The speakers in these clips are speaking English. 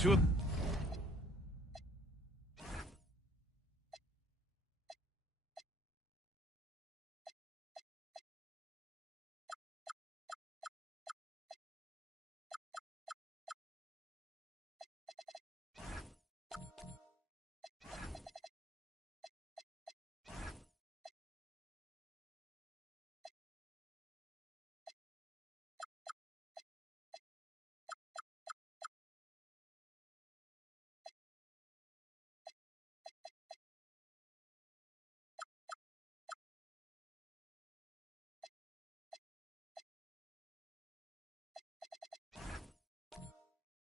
two.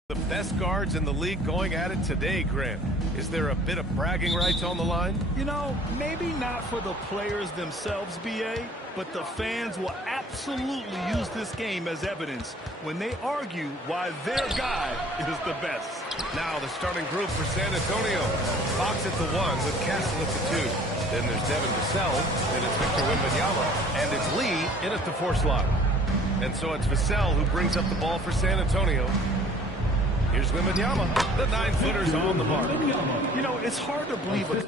The best guards in the league going at it today, Grant. Is there a bit of bragging rights on the line? You know, maybe not for the players themselves, BA, but the fans will absolutely use this game as evidence when they argue why their guy is the best. Now the starting group for San Antonio. Fox at the 1 with Castle at the 2. Then there's Devin Vassell, then it's Victor Wembanyama, and it's Lee in at the 4 slot. And so it's Vassell who brings up the ball for San Antonio. Here's Wembanyama, the 9-footer's on the mark. You know, it's hard to believe a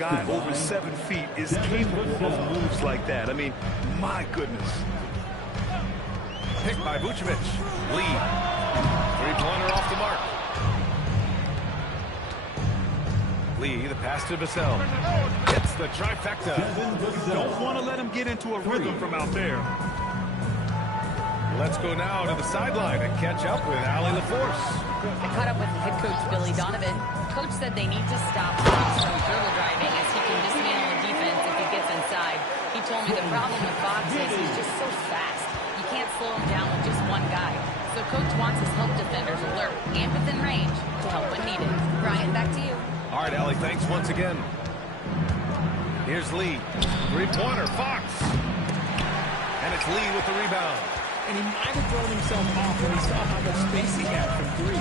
guy over 7 feet is capable of moves like that. I mean, my goodness. Picked by Vucevic. Lee. Three-pointer off the mark. Lee, the pass to Vassell. Hits the trifecta. Don't want to let him get into a rhythm from out there. Let's go now to the sideline and catch up with Allie LaForce. I caught up with head coach Billy Donovan. Coach said they need to stop Fox from dribble driving as he can dismantle the defense if he gets inside. He told me the problem with Fox is he's just so fast. You can't slow him down with just one guy. So coach wants his help defenders alert and within range to help when needed. Ryan, back to you. All right, Allie, thanks once again. Here's Lee. Three-pointer, Fox. And it's Lee with the rebound. And he might have thrown himself off when he saw how much space he had from 3.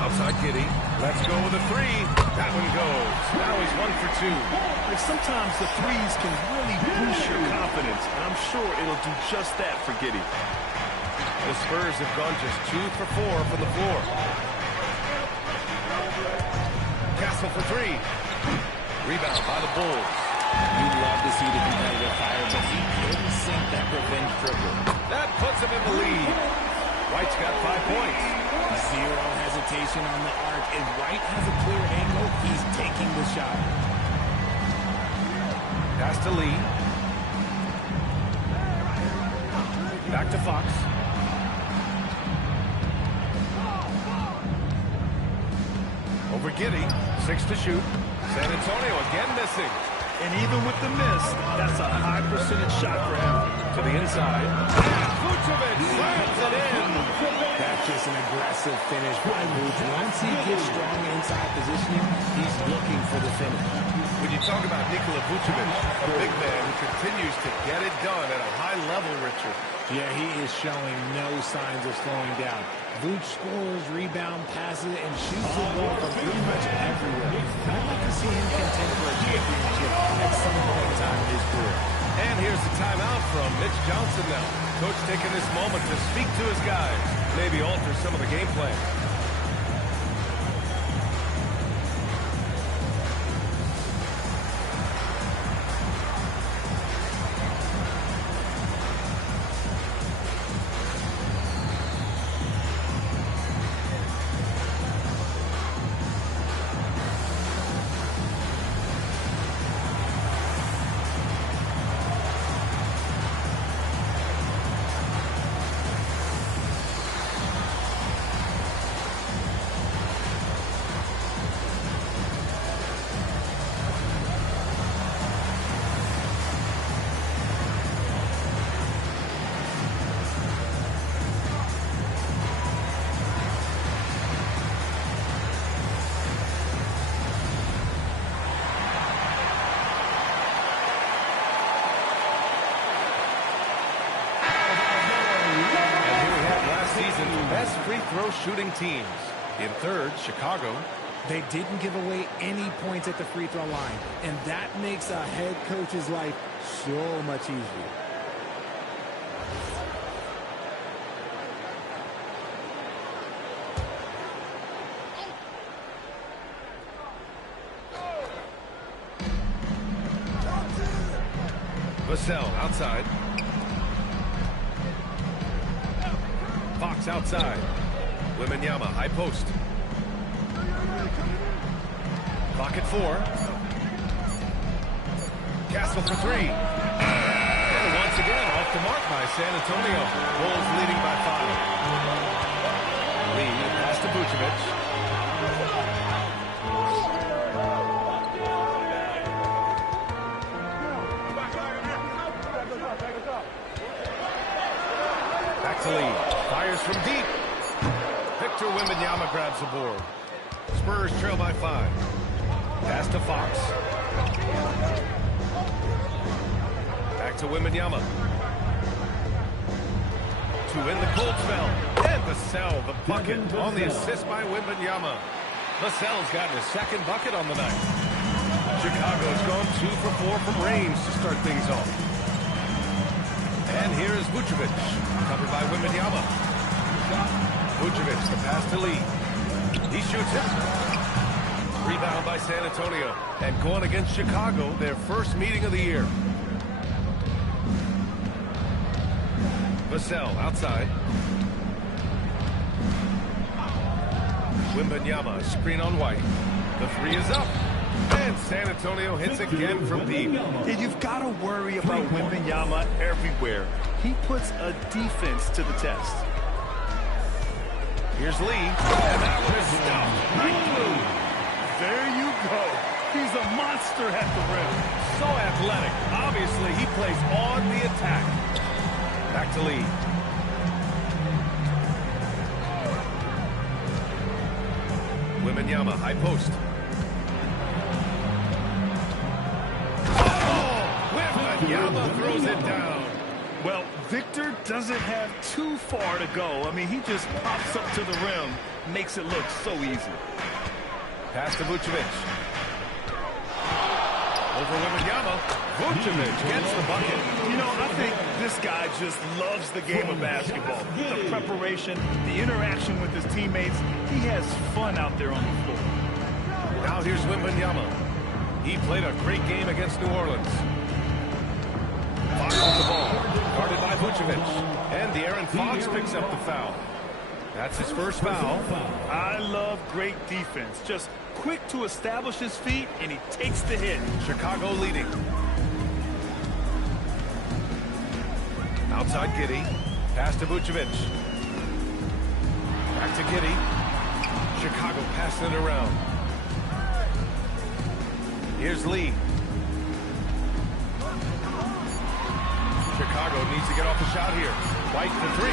Outside Giddey. Let's go with a 3. That one goes. Now he's 1 for 2. Like sometimes the threes can really boost your confidence, and I'm sure it'll do just that for Giddey. The Spurs have gone just 2 for 4 from the floor. Castle for 3. Rebound by the Bulls. You'd love to see the competitive fire, but he couldn't sink that revenge triple. That puts him in the lead. White's got 5 points. Zero hesitation on the arc. If White has a clear angle, he's taking the shot. Pass to Lee. Back to Fox. Over Giddey. 6 to shoot. San Antonio again missing. And even with the miss, that's a high percentage shot for him. To the inside. And Vucevic slams it in. That's just an aggressive finish by Vuce. Once he gets strong inside positioning, he's looking for the finish. When you talk about Nikola Vucevic, a big man who continues to get it done at a high level, Richard. Yeah, he is showing no signs of slowing down. Vuce scores, rebound, passes, and shoots the ball from pretty much everywhere. I'd like to see him contend for a championship at some point in time in his career. And here's the timeout from Mitch Johnson now. Coach taking this moment to speak to his guys, maybe alter some of the game plan. Best free throw shooting teams. In third, Chicago. They didn't give away any points at the free throw line, and that makes a head coach's life so much easier. Vassell outside. Fox outside. Wembanyama, high post. Clock at 4. Castle for 3. And once again, off the mark by San Antonio. Bulls leading by 5. Lee, pass to Vucevic. Back to Lee. Fires from deep. Victor Wembanyama grabs the board. Spurs trail by 5. Pass to Fox. Back to Wembanyama. To win the cold spell. And Vassell, the bucket on the assist by Wembanyama. Vassell's gotten his second bucket on the night. Chicago's gone 2 for 4 from range to start things off. And here is Vucevic, covered by Wembanyama. Vucevic, the pass to Lee. He shoots it. Rebound by San Antonio. And going against Chicago, their first meeting of the year. Vassell outside. Wembanyama, screen on White. The 3 is up. And San Antonio hits again from deep. Yeah, you've got to worry about Wembanyama everywhere. He puts a defense to the test. Here's Lee. And that one is stuffed right through. There you go. He's a monster at the rim. So athletic. Obviously, he plays on the attack. Back to Lee. Wembanyama, high post. Wembanyama throws it down. Well, Victor doesn't have too far to go. I mean, he just pops up to the rim, makes it look so easy. Pass to Vucevic. Over Wembanyama. Vucevic gets the bucket. You know, I think this guy just loves the game of basketball. The preparation, the interaction with his teammates. He has fun out there on the floor. Now here's Wembanyama. He played a great game against New Orleans. Fox with the ball, guarded by Vucevic. And De'Aaron Fox picks up the foul. That's his first foul. I love great defense. Just quick to establish his feet, and he takes the hit. Chicago leading. Outside Giddey. Pass to Vucevic. Back to Giddey. Chicago passing it around. Here's Lee. Chicago needs to get off the shot here. White for 3.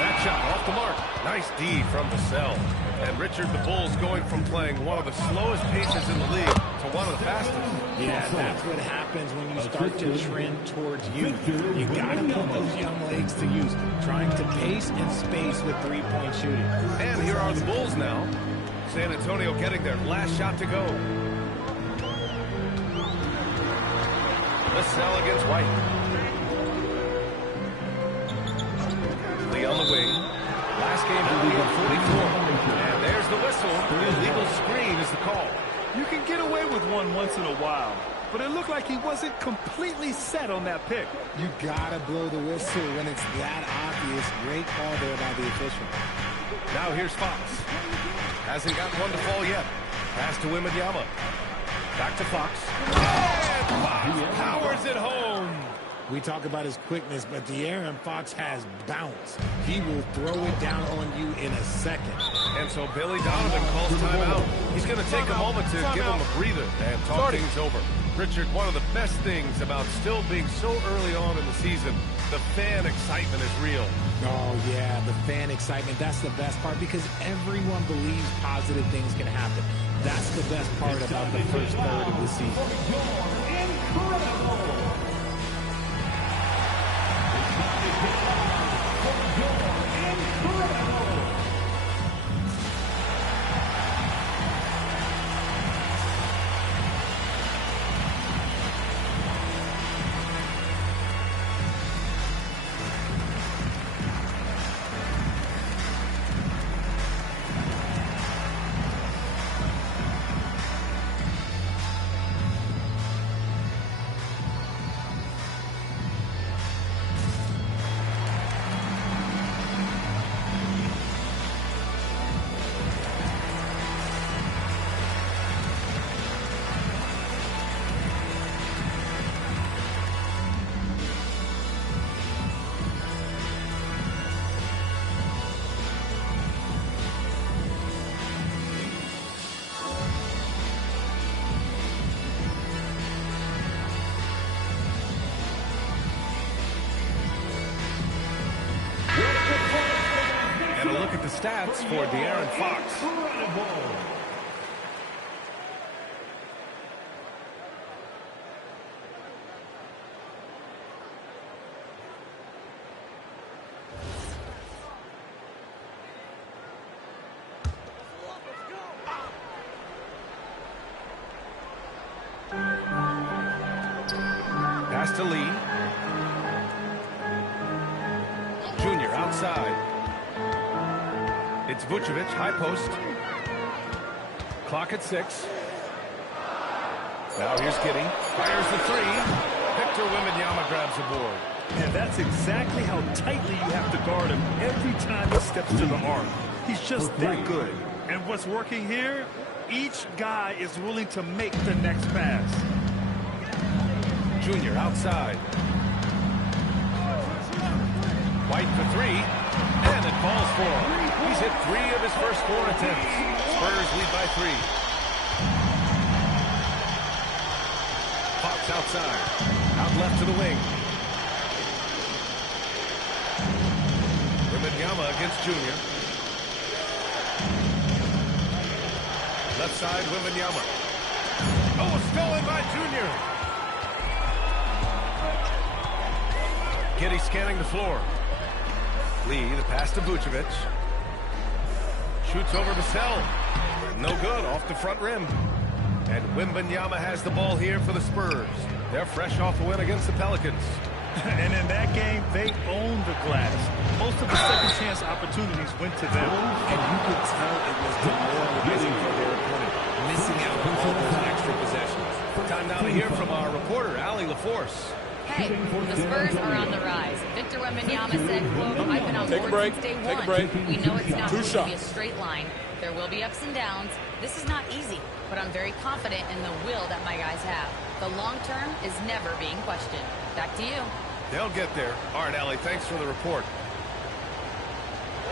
That shot off the mark. Nice D from Vassell. And Richard, the Bulls going from playing one of the slowest paces in the league to one of the fastest. Yeah, that's what happens when you start to trend towards youth. You got to put those young legs to use, trying to pace and space with three-point shooting. And here are the Bulls now. San Antonio getting their last shot to go. Vassell against White. Lee on the wing. Last game to Lee at 44. And there's the whistle. The illegal screen is the call. You can get away with one once in a while, but it looked like he wasn't completely set on that pick. You got to blow the whistle when it's that obvious. Great call there by the official. Now here's Fox. Hasn't gotten one to fall yet. Pass to Wembanyama. Back to Fox. And Fox powers it home. We talk about his quickness, but De'Aaron Fox has bounce. He will throw it down on you in a second. And so Billy Donovan calls timeout. He's going to take a moment to give him a breather and talk things over. Richard, one of the best things about still being so early on in the season, the fan excitement is real. Oh, yeah, the fan excitement. That's the best part because everyone believes positive things can happen. That's the best part about the first third of the season. stats for De'Aaron Fox. Pass to Lee. Junior outside. It's Vucevic, high post. Clock at 6. Now here's Giddey. Fires the 3. Victor Wembanyama grabs the board. And that's exactly how tightly you have to guard him every time he steps to the arc. He's just that good. And what's working here? Each guy is willing to make the next pass. Junior outside. White for 3. And it falls for him. He's hit 3 of his first 4 attempts. Spurs lead by 3. Fox outside. Out left to the wing. Wembanyama against Junior. Left side, Wembanyama. Oh, stolen by Junior. Giddey scanning the floor. Lee, the pass to Vucevic. Shoots over Vassell. No good, off the front rim. And Wembanyama has the ball here for the Spurs. They're fresh off a win against the Pelicans. And in that game, they owned the glass. Most of the second chance opportunities went to them. And you could tell it was demoralizing for their opponent, missing out on all those extra possessions. Time now to hear from our reporter, Allie LaForce. Hey, the Spurs are on the rise. Victor Wembanyama said, quote, I've been on board since day one. We know it's not going to be a straight line. There will be ups and downs. This is not easy, but I'm very confident in the will that my guys have. The long term is never being questioned. Back to you. They'll get there. All right, Allie, thanks for the report.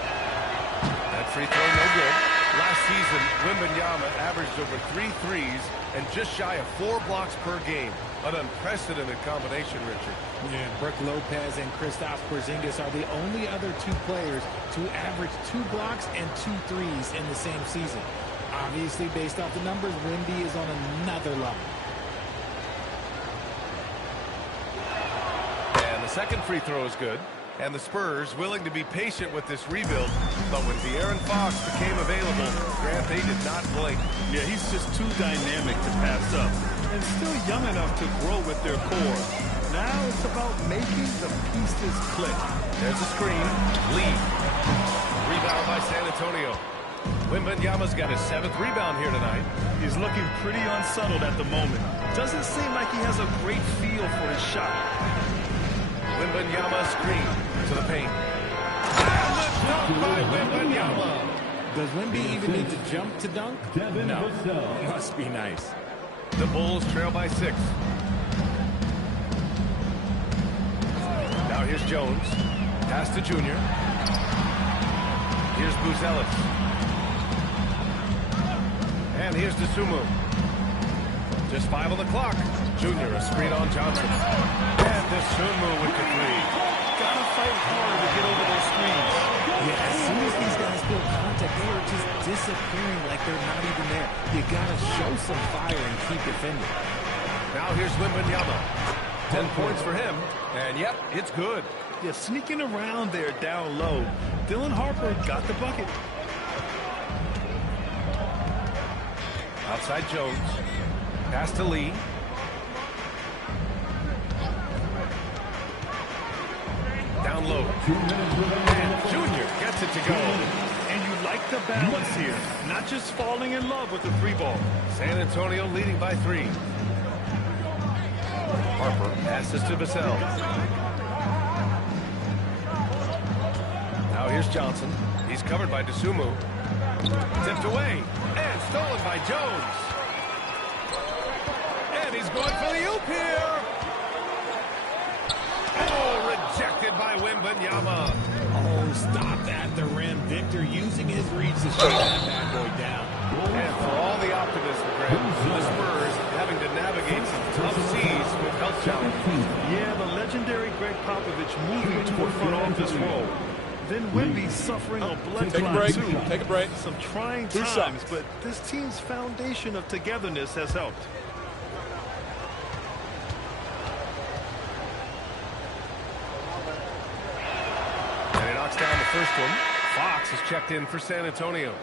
That free throw, no good. Last season, Wembanyama averaged over 3 threes and just shy of 4 blocks per game. An unprecedented combination, Richard. Yeah, Brook Lopez and Kristaps Porzingis are the only other 2 players to average 2 blocks and 2 threes in the same season. Obviously, based off the numbers, Wemby is on another level. And the second free throw is good. And the Spurs willing to be patient with this rebuild. But when De'Aaron Fox became available, Grant, they did not blink. Yeah, he's just too dynamic to pass up. And still young enough to grow with their core. Now it's about making the pieces click. There's a screen. Lee. Rebound by San Antonio. Wembanyama's got his 7th rebound here tonight. He's looking pretty unsettled at the moment. Doesn't seem like he has a great feel for his shot. Wembanyama screen to the paint. And the dunk by Wembanyama. Does Wemby even need to jump to dunk? No. Must be nice. The Bulls trail by 6. Now here's Jones. Pass to Junior. Here's Buzelis. And here's Dosunmu. Just 5 on the clock. Junior, a screen on Johnson. And Dosunmu with the 3. Gotta fight hard to get over those screens. Yeah, as soon as these guys feel contact, they are just disappearing like they're not even there. You gotta show some fire and keep defending. Now here's Wembanyama. 10 points for him. And yep, it's good. Yeah, sneaking around there down low. Dylan Harper got the bucket. Outside Jones. Pass to Lee. Down low. And Junior gets it to go. And you like the balance here. Not just falling in love with the 3 ball. San Antonio leading by 3. Harper passes to Vassell. Now here's Johnson. He's covered by Dosunmu. Tipped away. And stolen by Jones. And he's going for the oop here. Oh, rejected by Wembanyama. Oh, stop at the rim. Victor using his reach to shut that bad boy down. And for all the optimism, Grant, the Spurs having to navigate some tough seas with health challenges. Yeah, the legendary Greg Popovich moving to a front office role. Then Wemby suffering a blood Take a clot, break. too. Take a break. Some trying 2 times, seconds. but this team's foundation of togetherness has helped. And he knocks down the first one. Fox is checked in for San Antonio.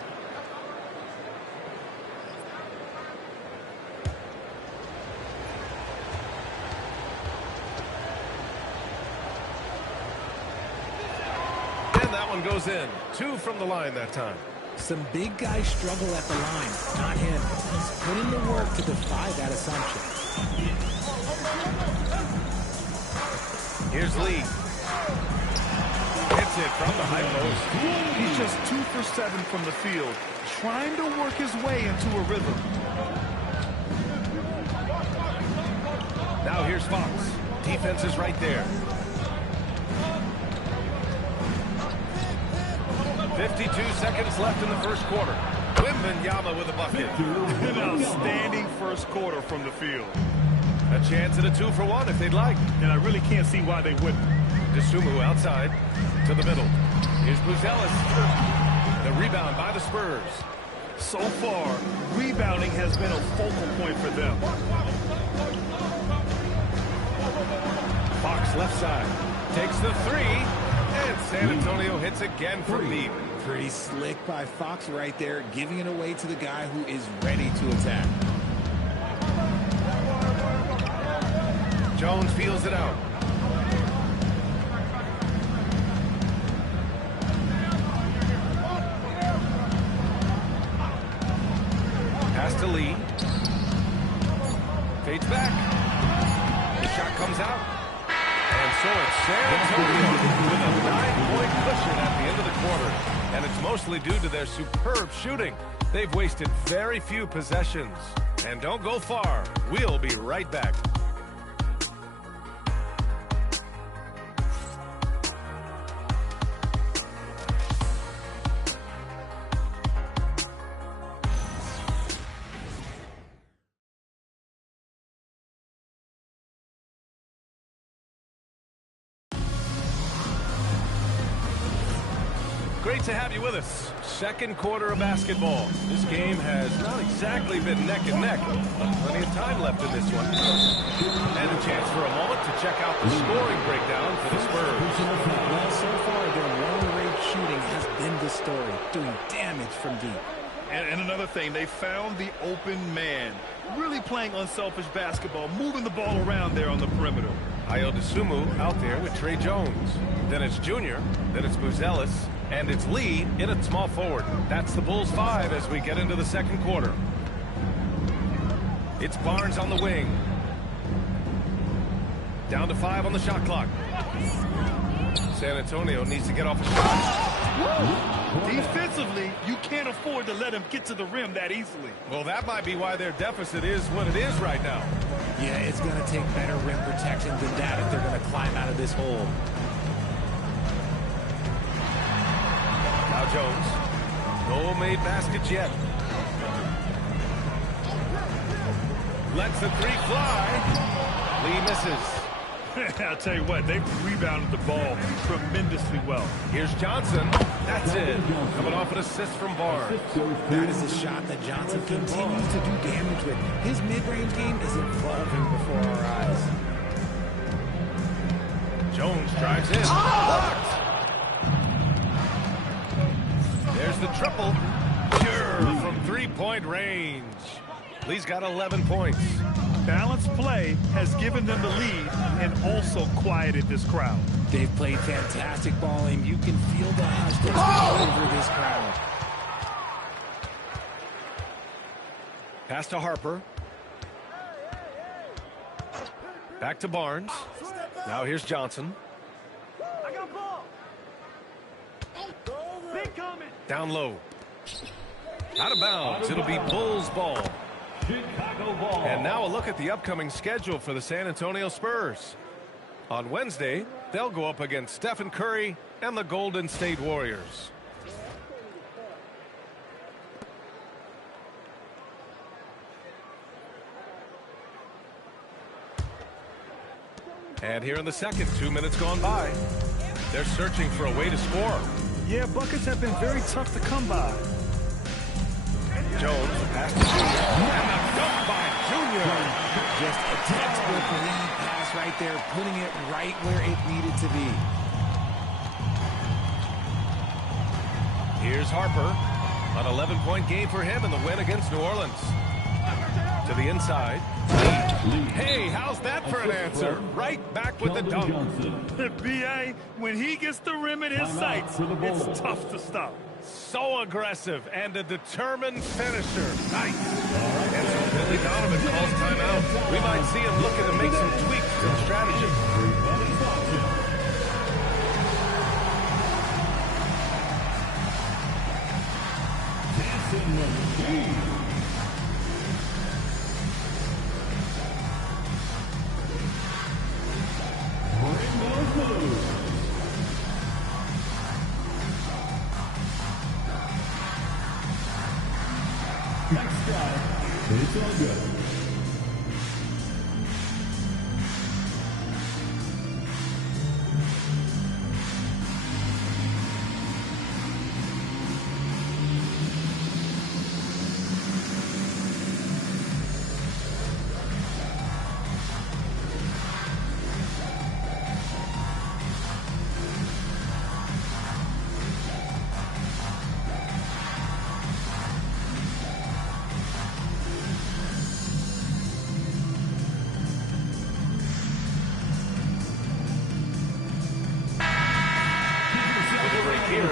And that one goes in. 2 from the line that time. Some big guys struggle at the line, not him. He's put in the work to defy that assumption. Here's Lee. Hits it from the high post. He's just 2 for 7 from the field, trying to work his way into a rhythm. Now here's Fox. Defense is right there. 52 seconds left in the first quarter. Wembanyama with a bucket. An outstanding first quarter from the field. A chance at a 2-for-1 if they'd like. And I really can't see why they wouldn't. Dosunmu outside to the middle. Here's Buzelis. The rebound by the Spurs. So far, rebounding has been a focal point for them. Fox left side. Takes the 3. And San Antonio hits again from deep. Pretty slick by Fox right there, giving it away to the guy who is ready to attack. Jones feels it out. Pass to Lee. Fades back. The shot comes out. And so it's San Antonio with a 9-point cushion at the end of the quarter. And it's mostly due to their superb shooting. They've wasted very few possessions. And don't go far. We'll be right back. Great to have you with us. Second quarter of basketball. This game has not exactly been neck and neck, but plenty of time left in this one. And a chance for a moment to check out the scoring breakdown for the Spurs. Well, so far, their long-range shooting has been the story, doing damage from deep. And another thing, they found the open man. Really playing unselfish basketball, moving the ball around there on the perimeter. Ayo Dosunmu out there with Trey Jones. Then it's Junior. Then it's Buzelis. And it's Lee in at small forward. That's the Bulls 5 as we get into the second quarter. It's Barnes on the wing. Down to 5 on the shot clock. San Antonio needs to get off a shot. Defensively, you can't afford to let him get to the rim that easily. Well, that might be why their deficit is what it is right now. Yeah, it's going to take better rim protection than that if they're going to climb out of this hole. Now Jones. No made baskets yet. Lets the 3 fly. Lee misses. I'll tell you what, they've rebounded the ball tremendously well. Here's Johnson. That's it. Coming off an assist from Barnes. That is a shot that Johnson continues to do damage with. His mid-range game is evolving before our eyes. Jones drives in. Blocked. There's the triple. Pure from 3-point range. Lee's got 11 points. Balanced play has given them the lead and also quieted this crowd. They've played fantastic ball, and you can feel the hush over this crowd. Pass to Harper. Back to Barnes. Now here's Johnson. I got ball. Big coming. Down low. Out of bounds. It'll be Bulls ball. And now a look at the upcoming schedule for the San Antonio Spurs. On Wednesday, they'll go up against Stephen Curry and the Golden State Warriors. And here in the second, 2 minutes gone by. They're searching for a way to score. Yeah, buckets have been very tough to come by. Jones, the pass to Junior. And a dunk by Junior. Just a textbook lead pass right there, putting it right where it needed to be. Here's Harper. An 11-point game for him in the win against New Orleans. To the inside. Hey, how's that for an answer? Right back with the dunk. B.A., when he gets the rim in his sights, it's tough to stop. So aggressive and a determined finisher. Nice. And so Billy Donovan calls timeout. We might see him looking to make some tweaks to the strategy. Next up, it's all good.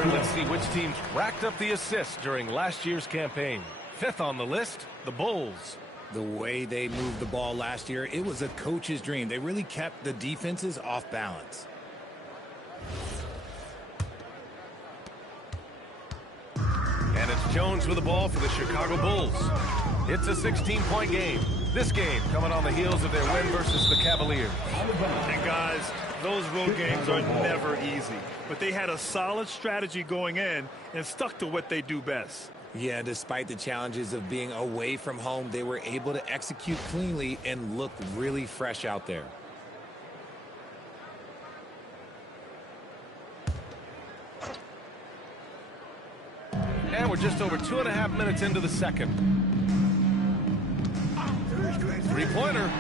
Let's see which teams racked up the assists during last year's campaign. Fifth on the list, the Bulls. The way they moved the ball last year, it was a coach's dream. They really kept the defenses off balance. And it's Jones with the ball for the Chicago Bulls. It's a 16-point game. This game coming on the heels of their win versus the Cavaliers. And guys, those road games are never easy. But they had a solid strategy going in and stuck to what they do best. Yeah, despite the challenges of being away from home, they were able to execute cleanly and look really fresh out there. And we're just over 2.5 minutes into the second. Three-pointer.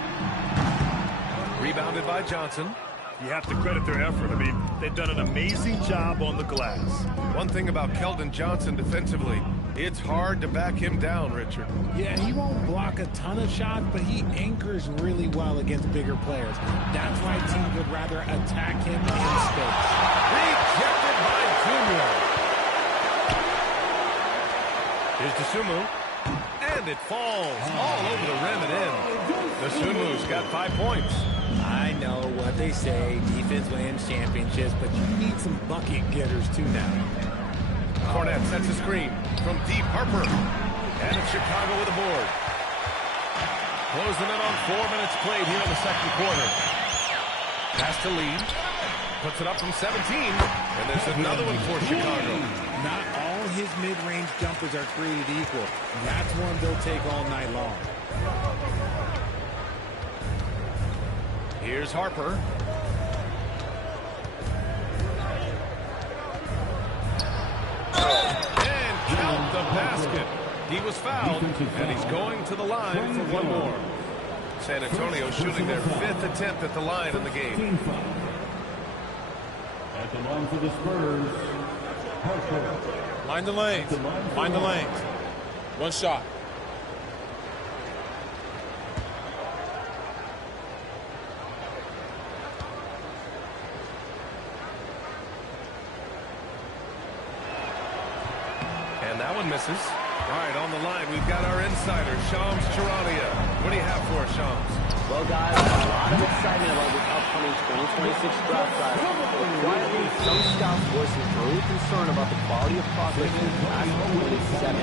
Rebounded by Johnson. You have to credit their effort. I mean, they've done an amazing job on the glass. One thing about Keldon Johnson defensively, it's hard to back him down, Richard. Yeah, he won't block a ton of shots, but he anchors really well against bigger players. That's why teams would rather attack him in space. Rejected by Junior. Here's Dosunmu. And it falls all over the rim and in. Dosunmu's got 5 points. I know what they say, defense wins championships, but you need some bucket getters too now. Cornette sets a screen from deep. Harper. And it's Chicago with a board. Closing in on 4 minutes played here in the second quarter. Pass to lead. Puts it up from 17. And there's another one for Chicago. Not all his mid-range jumpers are created equal. That's one they'll take all night long. Here's Harper. And count the basket. He was fouled, and he's going to the line for one more. San Antonio shooting their 5th attempt at the line in the game. At the line for the Spurs, Harper. Mind the lanes. Mind the lanes. One shot. And that one misses. All right, on the line, we've got our insider, Shams Charania. What do you have for us, Shams? Well, guys, a lot of excitement about this upcoming 2026 draft class. Quietly, some scouts voicing early concern about the quality of prospects in the class of 27.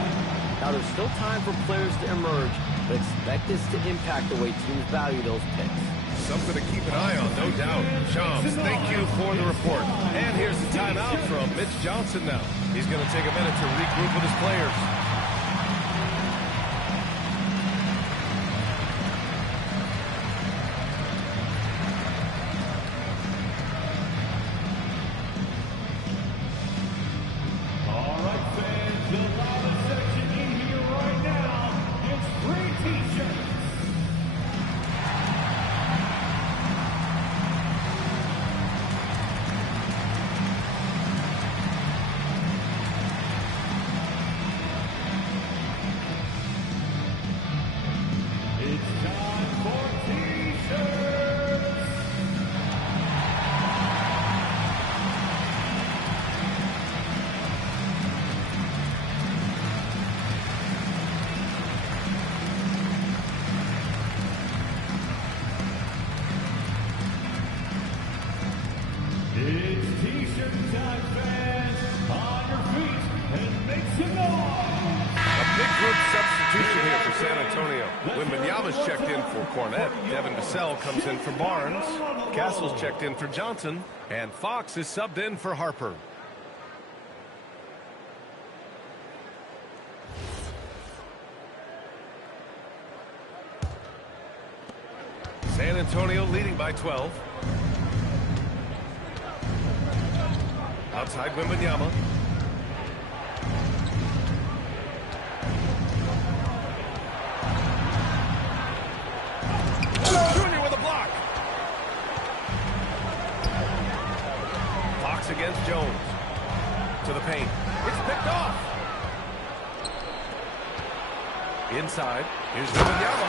Now, there's still time for players to emerge, but expect this to impact the way teams value those picks. Something to keep an eye on, no doubt. Shams, thank you for the report. And here's the timeout from Mitch Johnson now. He's going to take a minute to regroup with his players. group substitution here for San Antonio. Wembanyama's checked in for Cornette. Devin Vassell comes in for Barnes. Castle's checked in for Johnson. And Fox is subbed in for Harper. San Antonio leading by 12. Outside Wembanyama. Junior with a block. Fox against Jones. To the paint. It's picked off. Inside. Here's Wembanyama.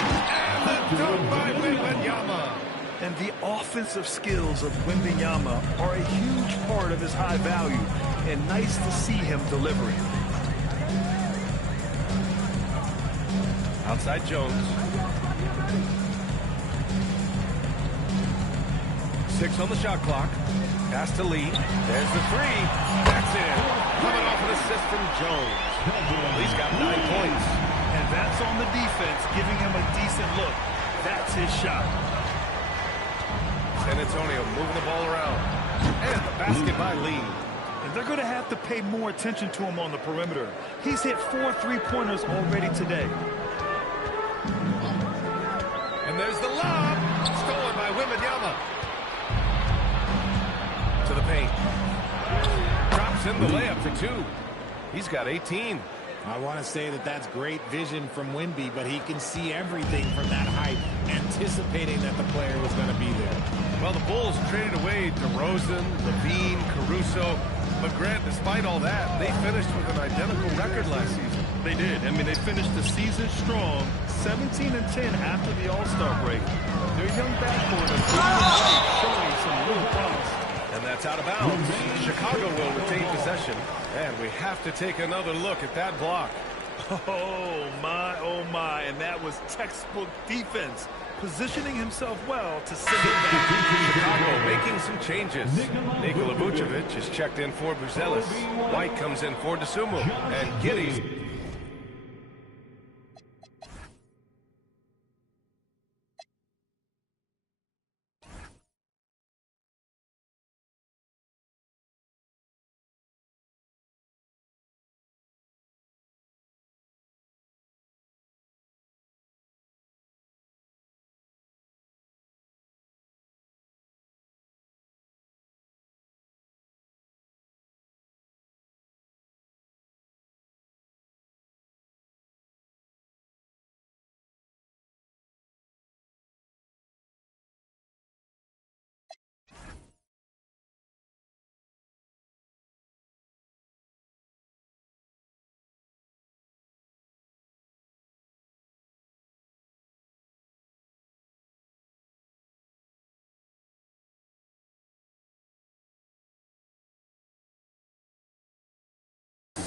And the dunk by Wembanyama. And the offensive skills of Wembanyama are a huge part of his high value. And nice to see him delivering. Outside Jones. 6 on the shot clock. Pass to Lee. There's the three. That's it. Coming off an assist from Jones. Lee's got 9 points. And that's on the defense, giving him a decent look. That's his shot. San Antonio moving the ball around. And the basket by Lee. And they're going to have to pay more attention to him on the perimeter. He's hit 4 3-pointers already today. And there's the lob. Stolen by Wembanyama. To the paint. Drops in the layup for 2. He's got 18. I want to say that that's great vision from Wemby, but he can see everything from that height, anticipating that the player was going to be there. Well, the Bulls traded away DeRozan, Levine, Caruso. But, Grant, despite all that, they finished with an identical record last season. They did. I mean, they finished the season strong, 17-10 after the All-Star break. Their young backcourt is showing some real promise. And that's out of bounds. Chicago will retain possession. And we have to take another look at that block. Oh, my. And that was textbook defense. Positioning himself well to send it back. Chicago making some changes. Nikola Vucevic is checked in for Buzelis. White comes in for DeSumo. And Giddey.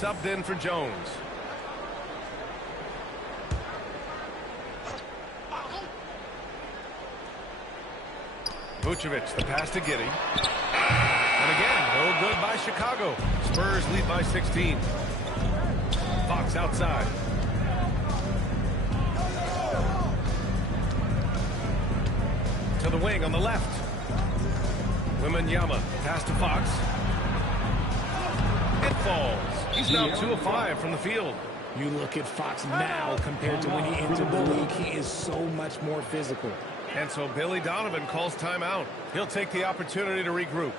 Subbed in for Jones. Vucevic, the pass to Giddey. And again, no good by Chicago. Spurs lead by 16. Fox outside. To the wing on the left. Wembanyama, pass to Fox. It falls. He's now 2 of 5 from the field. You look at Fox now compared to when he entered the league. He is so much more physical. And so Billy Donovan calls timeout. He'll take the opportunity to regroup.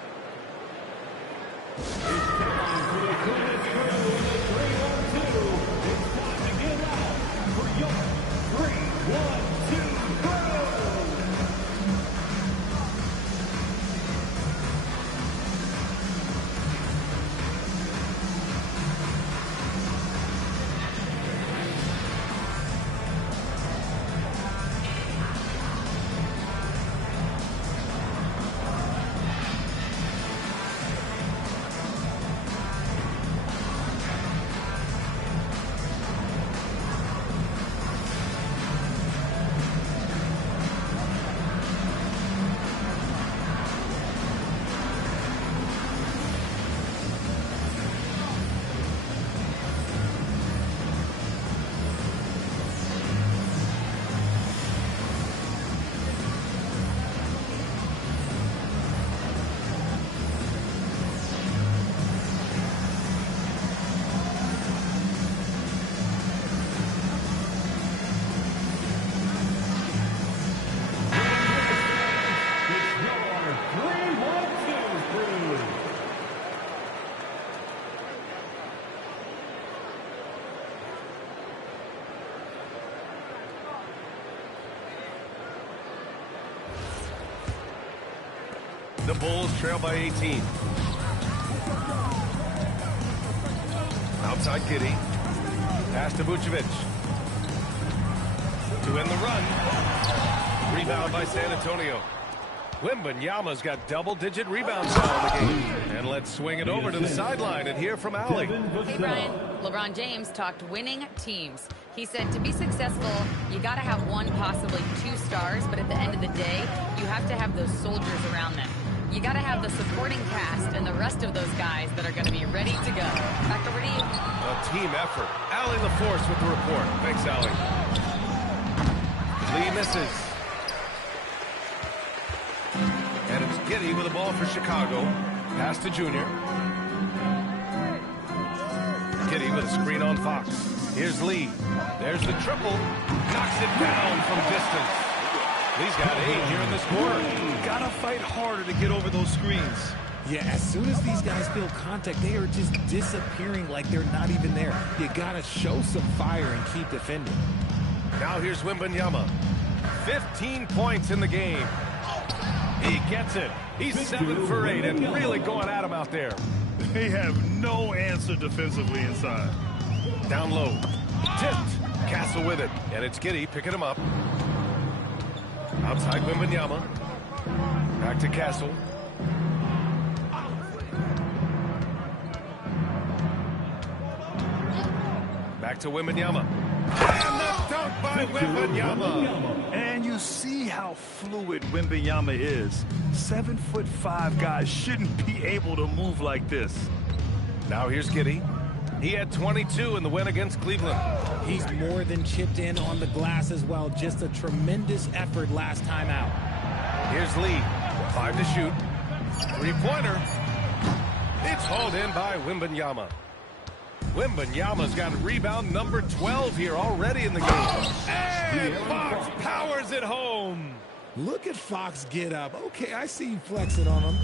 The Bulls trail by 18. Outside Giddey. Pass to Vucevic. To end the run. Rebound by San Antonio. Wembanyama's got double-digit rebounds now in the game. And let's swing it over to the sideline and hear from Allie. Hey, Brian. LeBron James talked winning teams. He said to be successful, you got to have one, possibly two stars, but at the end of the day, you have to have those soldiers around them. You got to have the supporting cast and the rest of those guys that are going to be ready to go. Back over to you. A team effort. Allie LaForce with the report. Thanks, Allie. Lee misses. And it's Giddey with the ball for Chicago. Pass to Junior. Giddey with a screen on Fox. Here's Lee. There's the triple. Knocks it down from distance. Lee's got 8 here in this quarter. Gotta fight harder to get over those screens. Yeah, as soon as these guys feel contact, they are just disappearing like they're not even there. You gotta show some fire and keep defending. Now here's Wembanyama. 15 points in the game. He gets it. He's 7 for 8 and really going at him out there. They have no answer defensively inside. Down low. Tipped. Castle with it. And it's Giddey picking him up. Outside Wembanyama. Back to Castle. Back to Wembanyama. And the dunk by Wembanyama. And you see how fluid Wembanyama is. 7'5" guys shouldn't be able to move like this. Now here's Giddey. He had 22 in the win against Cleveland. He's more than chipped in on the glass as well. Just a tremendous effort last time out. Here's Lee. 5 to shoot. 3-pointer. It's hauled in by Wembanyama. Wembanyama's got rebound number 12 here already in the game. And Fox powers it home. Look at Fox get up. Okay, I see you flexing on him.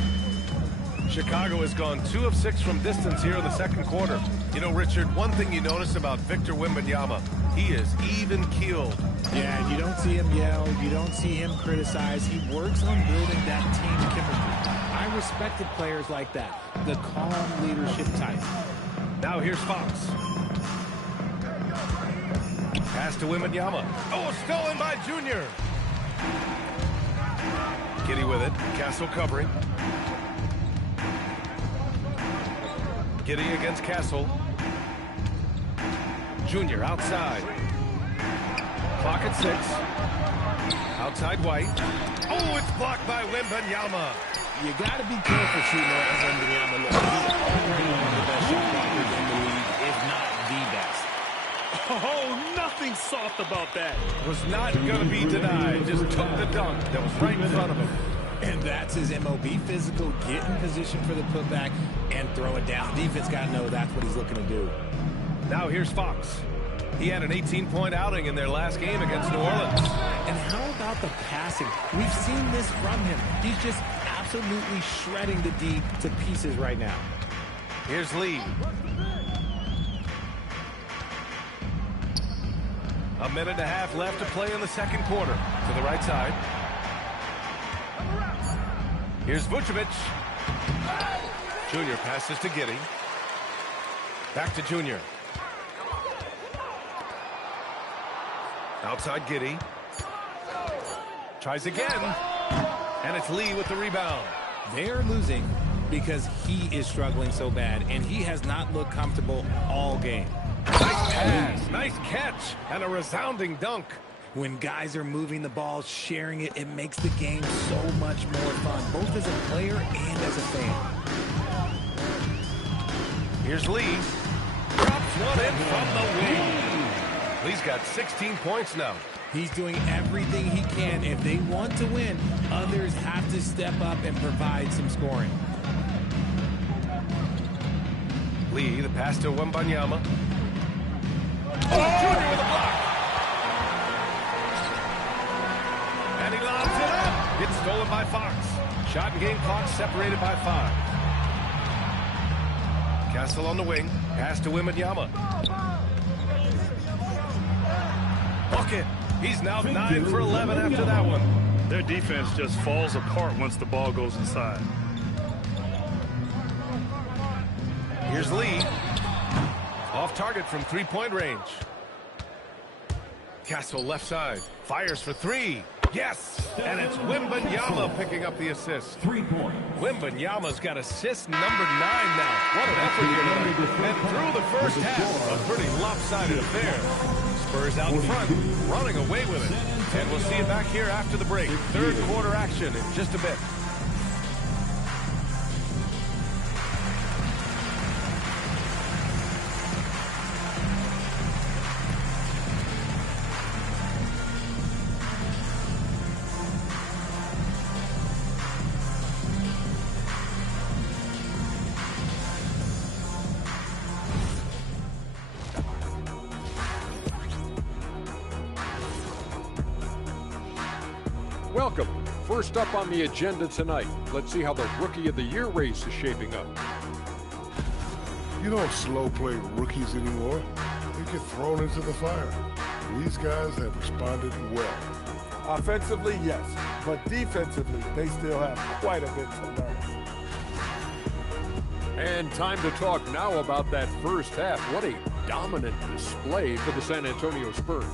Chicago has gone 2 of 6 from distance here in the second quarter. You know, Richard, one thing you notice about Victor Wembanyama, he is even-keeled. Yeah, you don't see him yell. You don't see him criticize. He works on building that team chemistry. I respected players like that, the calm leadership type. Now here's Fox. Pass to Wembanyama. Oh, stolen by Junior. Giddey with it. Castle covering. Giddey against Castle. Junior outside. Clock at 6. Outside White. Oh, it's blocked by Wembanyama. You got to be careful shooting on Wembanyama. Look, he's already one of the best shot blockers in the league, if not the best. Oh, nothing soft about that. Was not going to be denied. Just took the dunk that was right in front of him. And that's his MOB physical, get in position for the putback and throw it down. Defense got to know that's what he's looking to do. Now here's Fox. He had an 18-point outing in their last game against New Orleans. And how about the passing? We've seen this from him. He's just absolutely shredding the D to pieces right now. Here's Lee. A minute and a half left to play in the second quarter. To the right side. Here's Vucevic. Junior passes to Giddey. Back to Junior. Outside Giddey. Tries again. And it's Lee with the rebound. They're losing because he is struggling so bad, and he has not looked comfortable all game. Nice pass, nice catch, and a resounding dunk. When guys are moving the ball, sharing it, it makes the game so much more fun, both as a player and as a fan. Here's Lee. Drops one in from the wing. Lee's got 16 points now. He's doing everything he can. If they want to win, others have to step up and provide some scoring. Lee, the pass to Wembanyama. Oh, Junior with a block. And he lobs it up. It's stolen by Fox. Shot and game clock separated by 5. Castle on the wing. Pass to Wembanyama. Bucket. He's now 9 for 11 after that one. Their defense just falls apart once the ball goes inside. Here's Lee. Off target from three-point range. Castle left side. Fires for three. Yes! And it's Wembanyama picking up the assist. 3 points. Wembanyama's got assist number 9 now. What an effort here tonight. And through the first half, a pretty lopsided affair. Spurs out in front, running away with it. And we'll see you back here after the break. Third quarter action in just a bit. Welcome. First up on the agenda tonight, let's see how the Rookie of the Year race is shaping up. You don't slow play rookies anymore. They get thrown into the fire. These guys have responded well. Offensively, yes, but defensively, they still have quite a bit to learn. And time to talk now about that first half. What a dominant display for the San Antonio Spurs.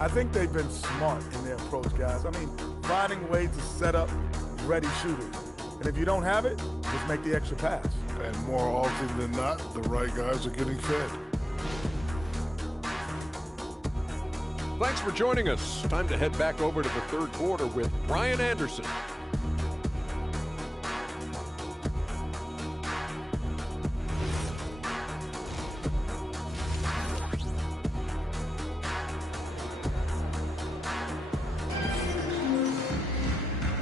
I think they've been smart in their approach, guys. I mean, finding ways to set up ready shooters. And if you don't have it, just make the extra pass. And more often than not, the right guys are getting fed. Thanks for joining us. Time to head back over to the third quarter with Brian Anderson.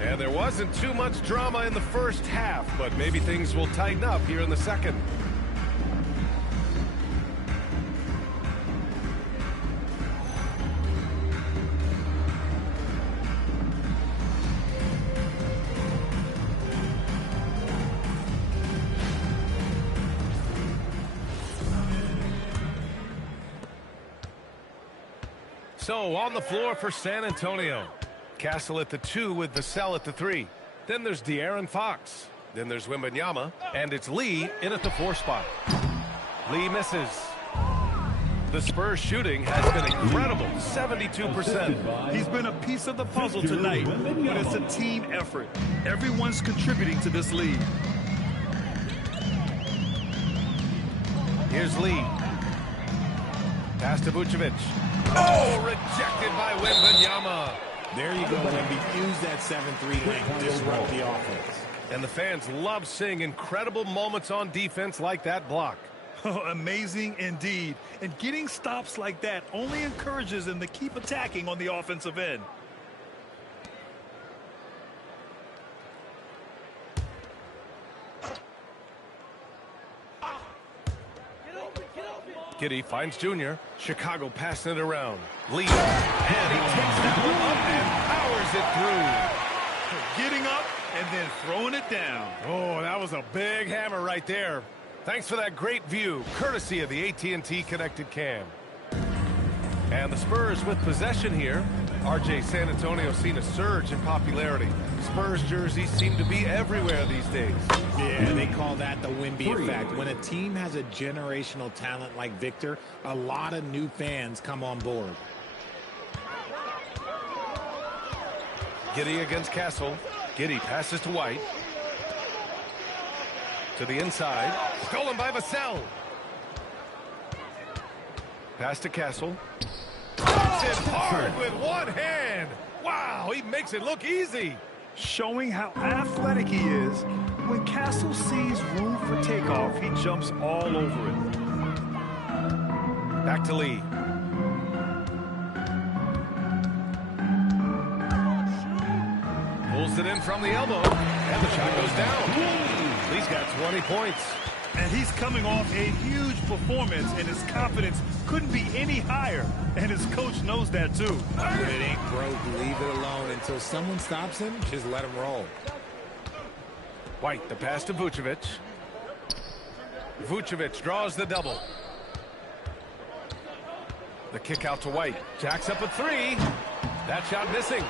And there wasn't too much drama in the first half, but maybe things will tighten up here in the second. So on the floor for San Antonio. Castle at the 2 with Vassell at the 3. Then there's De'Aaron Fox. Then there's Wembanyama. And it's Lee in at the 4 spot. Lee misses. The Spurs shooting has been incredible, 72%. He's been a piece of the puzzle tonight, but it's a team effort. Everyone's contributing to this lead. Here's Lee. Pass to Vucevic. Oh, rejected by Wembanyama. There you go, Wemby. Use that 7-3 length, disrupt the offense. And the fans love seeing incredible moments on defense like that block. Oh, amazing indeed. And getting stops like that only encourages them to keep attacking on the offensive end. Giddey finds Junior. Chicago passing it around. Lee. And he takes that one up and powers it through. Getting up and then throwing it down. Oh, that was a big hammer right there. Thanks for that great view, courtesy of the AT&T Connected Cam. And the Spurs with possession here. RJ, San Antonio seen a surge in popularity. Spurs jerseys seem to be everywhere these days. Yeah, they call that the Wemby effect. When a team has a generational talent like Victor, a lot of new fans come on board. Giddey against Castle. Giddey passes to White. To the inside. Stolen by Vassell. Pass to Castle. Puts it hard with one hand. Wow, he makes it look easy. Showing how athletic he is. When Castle sees room for takeoff, he jumps all over it. Back to Lee. Pulls it in from the elbow, and the shot goes down. Lee's got 20 points. And he's coming off a huge performance, and his confidence couldn't be any higher. And his coach knows that, too. When it ain't broke, leave it alone. Until someone stops him, just let him roll. White, the pass to Vucevic. Vucevic draws the double. The kick out to White. Jacks up a 3. That shot missing.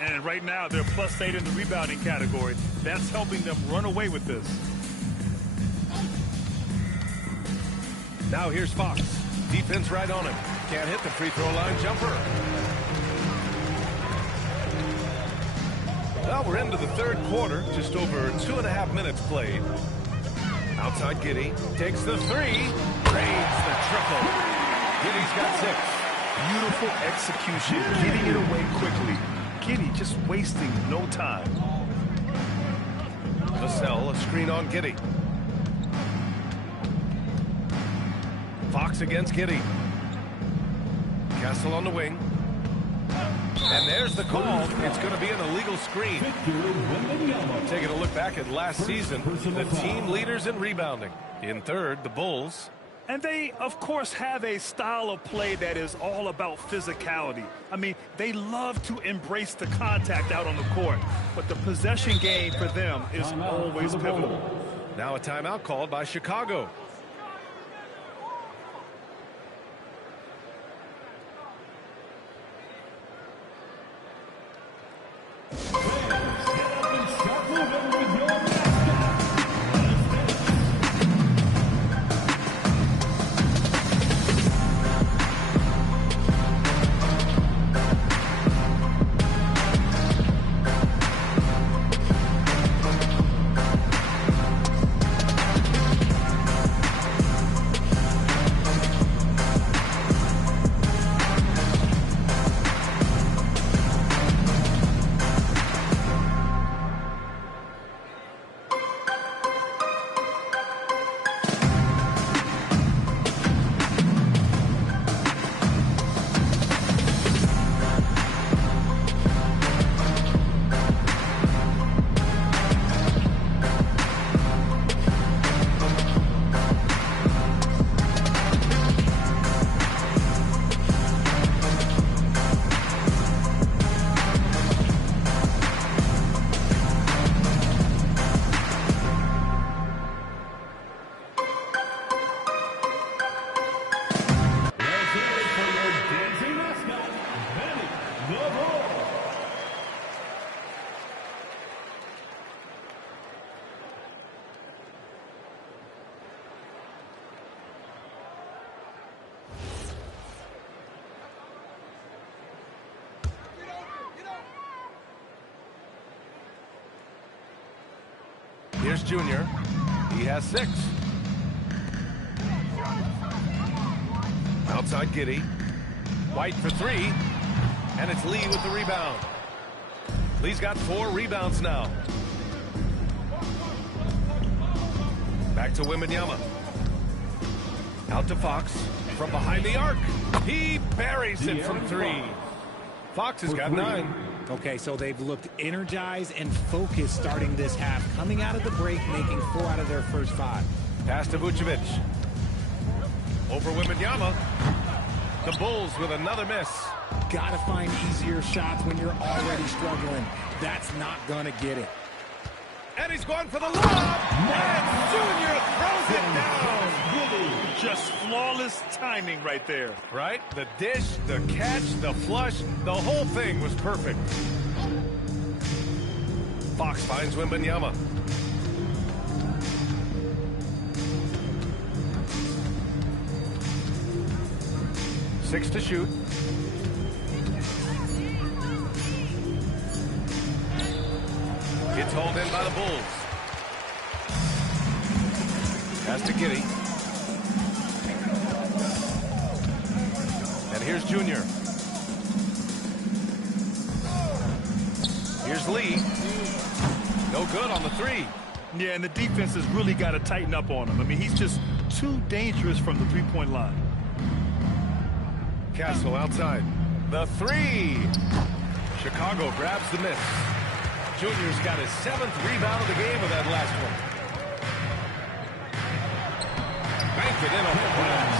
And right now, they're +8 in the rebounding category. That's helping them run away with this. Now here's Fox. Defense right on him. Can't hit the free throw line jumper. Well, we're into the third quarter. Just over 2.5 minutes played. Outside Giddey. Takes the three. Drains the triple. Giddey's got 6. Beautiful execution. Getting it away quickly. Giddey just wasting no time. Vassell, a screen on Giddey. Fox against Giddey. Castle on the wing. And there's the call. It's going to be an illegal screen. Taking a look back at last season, the team leaders in rebounding. In third, the Bulls. And they, of course, have a style of play that is all about physicality. I mean, they love to embrace the contact out on the court. But the possession game for them is always pivotal. Now a timeout called by Chicago. Here's Junior. He has 6. Outside Giddey. White for 3. And it's Lee with the rebound. Lee's got 4 rebounds now. Back to Wembanyama. Out to Fox. From behind the arc. He buries it from 3. Fox has got 9. Okay, so they've looked energized and focused starting this half. Coming out of the break, making 4 out of their first 5. Pass to Vucevic. Over Wembanyama. The Bulls with another miss. Gotta find easier shots when you're already struggling. That's not gonna get it. And he's going for the lob. And Junior throws it down. Just flawless timing right there. Right? The dish, the catch, the flush, the whole thing was perfect. Fox finds Wembanyama. Six to shoot. Gets hauled in by the Bulls. Pass to Giddey. And here's Junior. Here's Lee. No good on the 3. Yeah, and the defense has really got to tighten up on him. I mean, he's just too dangerous from the three-point line. Castle outside. The 3. Chicago grabs the miss. Junior's got his 7th rebound of the game with that last one. Banked it in on the glass.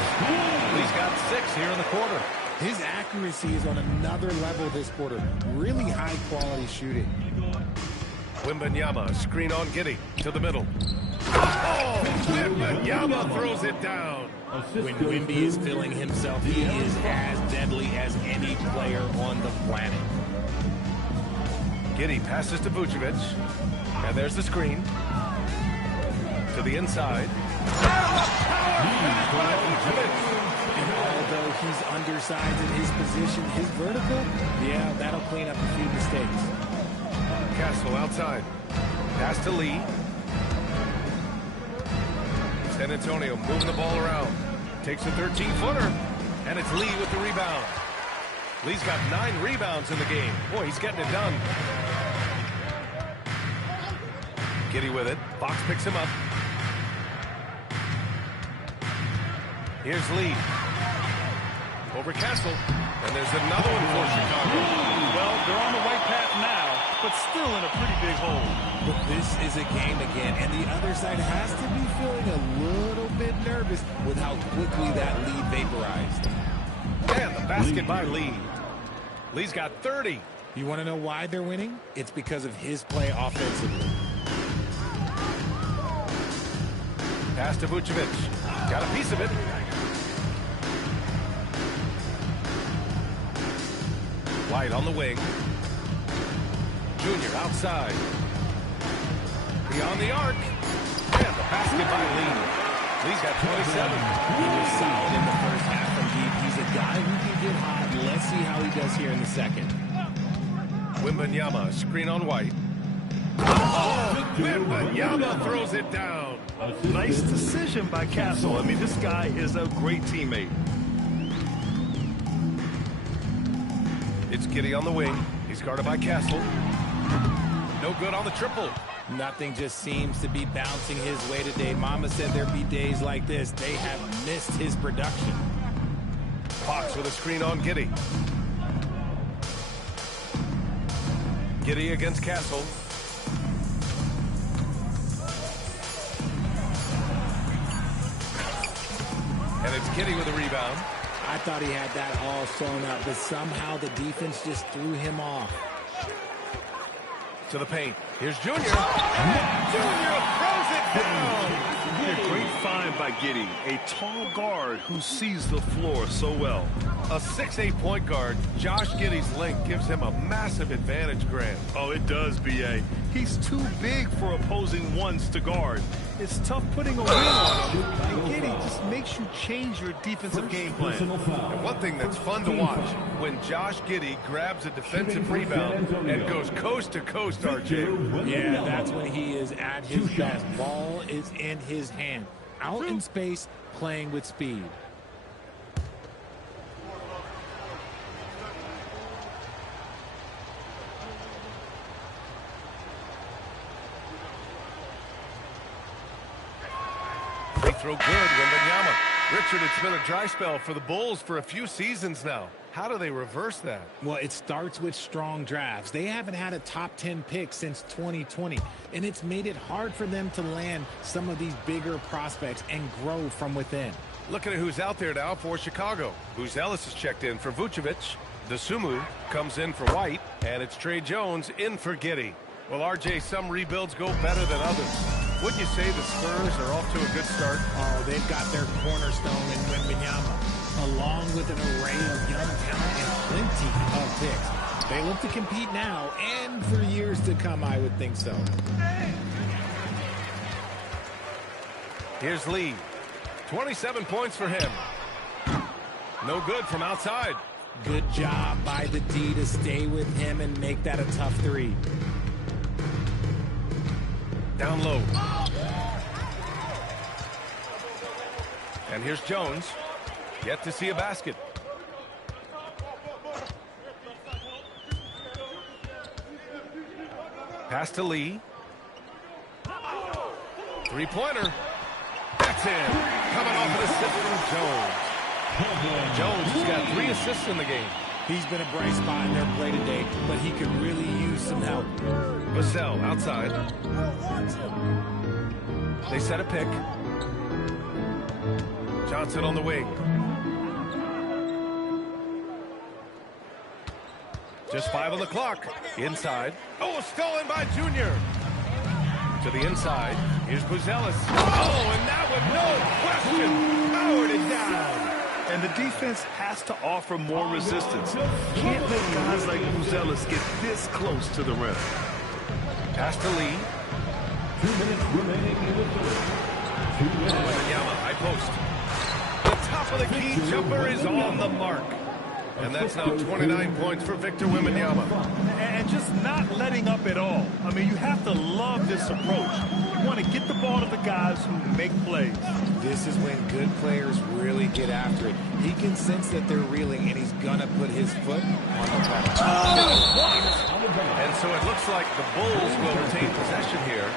He's got 6 here in the quarter. His accuracy is on another level this quarter. Really high-quality shooting. Wembanyama, screen on Giddey to the middle. Oh, Wembanyama throws it down. When Wemby is feeling himself, he is as deadly as any player on the planet. Giddey passes to Vucevic. And there's the screen. To the inside. And although he's undersized in his position, his vertical, yeah, that'll clean up a few mistakes. Castle outside. Pass to Lee. San Antonio moving the ball around. Takes a 13-footer. And it's Lee with the rebound. Lee's got 9 rebounds in the game. Boy, he's getting it done. Giddey with it. Fox picks him up. Here's Lee. Over Castle. And there's another one for Chicago. Well, they're on the right path now, but still in a pretty big hole. But this is a game again, and the other side has to be feeling a little bit nervous with how quickly that lead vaporized. And the basket by Lee. Lee's got 30. You want to know why they're winning? It's because of his play offensively. Pass to Vucevic. Got a piece of it. White on the wing. Junior outside. Beyond the arc. And the basket by Lee. Lee's got 27. He was solid in the first half from deep. He's a guy who can get hot. Let's see how he does here in the second. Wembanyama, screen on White. Oh, Wembanyama throws it down. Nice decision by Castle. I mean, this guy is a great teammate. It's Giddey on the wing. He's guarded by Castle. No good on the triple. Nothing just seems to be bouncing his way today. Mama said there'd be days like this. They have missed his production. Fox with a screen on Giddey. Giddey against Castle. And it's Giddey with a rebound. I thought he had that all sewn up, but somehow the defense just threw him off. To the paint. Here's Junior. Junior throws it down. A great find by Giddey, a tall guard who sees the floor so well. A 6'8" point guard, Josh Giddey's length gives him a massive advantage, Grant. Oh, it does, B.A. He's too big for opposing ones to guard. It's tough putting a win on him. And Giddey just makes you change your defensive game plan. And one thing that's fun to watch, when Josh Giddey grabs a defensive rebound and goes coast to coast, RJ. Yeah, that's when he is at his best. Ball is in his hand. Out in space, playing with speed. They throw good, Wembanyama. Richard, it's been a dry spell for the Bulls for a few seasons now. How do they reverse that? Well, it starts with strong drafts. They haven't had a top 10 pick since 2020, and it's made it hard for them to land some of these bigger prospects and grow from within. Looking at who's out there now for Chicago. Booz Ellis is checked in for Vucevic. Dosunmu comes in for White, and it's Trey Jones in for Giddey. Well, RJ, some rebuilds go better than others. Wouldn't you say the Spurs are off to a good start? Oh, they've got their cornerstone in Wembanyama, along with an array of young talent and plenty of picks. They look to compete now and for years to come, I would think so. Here's Lee. 27 points for him. No good from outside. Good job by the D to stay with him and make that a tough three. Down low. And here's Jones. Yet to see a basket. Pass to Lee. Three-pointer. That's in. Coming off an assist from Jones. Jones has got 3 assists in the game. He's been a bright spot in their play today, but he could really use some help. Vassell outside. They set a pick. Johnson on the wing. Just 5 on the clock. Inside. Oh, stolen by Junior. To the inside. Here's Booz Ellis. Oh, and that one, no question, powered it down. And the defense has to offer more resistance. Can't let guys like Buzelis get this close to the rim. Pass to Lee. 2 minutes remaining in the third. Wembanyama, high post. The top of the key jumper is on the mark. And that's now 29 points for Victor Wembanyama. And just not letting up at all. I mean, you have to love this approach. You want to get the ball to the guys who make plays. This is when good players really get after it. He can sense that they're reeling, and he's going to put his foot on the pedal. And so it looks like the Bulls will retain possession here.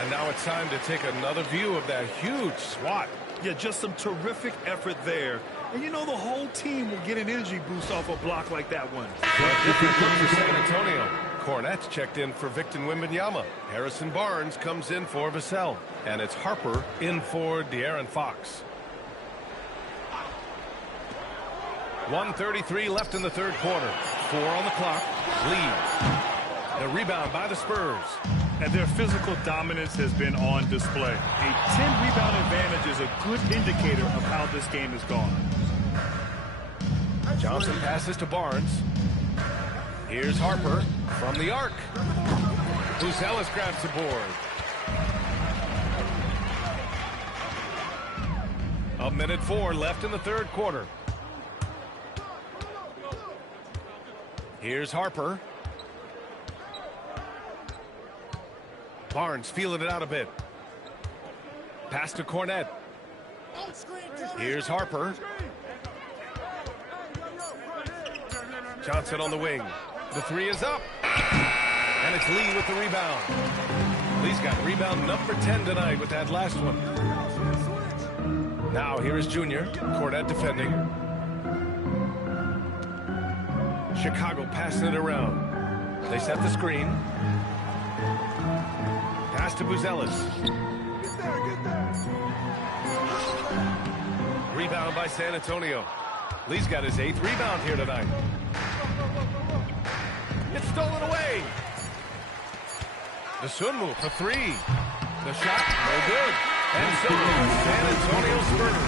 And now it's time to take another view of that huge swat. Yeah, just some terrific effort there. And you know the whole team will get an energy boost off a block like that one. A different look for San Antonio. Cornette's checked in for Victor Wembanyama. Harrison Barnes comes in for Vassell. And it's Harper in for De'Aaron Fox. 1:33 left in the third quarter. 4 on the clock. Lead. The rebound by the Spurs. And their physical dominance has been on display. A 10-rebound advantage is a good indicator of how this game has gone. Johnson passes to Barnes. Here's Harper from the arc. Buzelis grabs the board. A minute 4 left in the third quarter. Here's Harper. Barnes feeling it out a bit. Pass to Cornette. Here's Harper. Johnson on the wing. The 3 is up. And it's Lee with the rebound. Lee's got rebound number 10 tonight with that last one. Now here is Junior. Cornette defending. Chicago passing it around. They set the screen. Pass to Buzelis. Rebound by San Antonio. Lee's got his 8th rebound here tonight. It's stolen away. The Sunmu for 3. The shot, no good. And so the San Antonio Spurs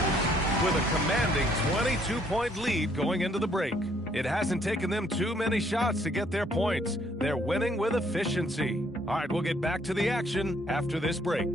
with a commanding 22-point lead going into the break. It hasn't taken them too many shots to get their points. They're winning with efficiency. All right, we'll get back to the action after this break.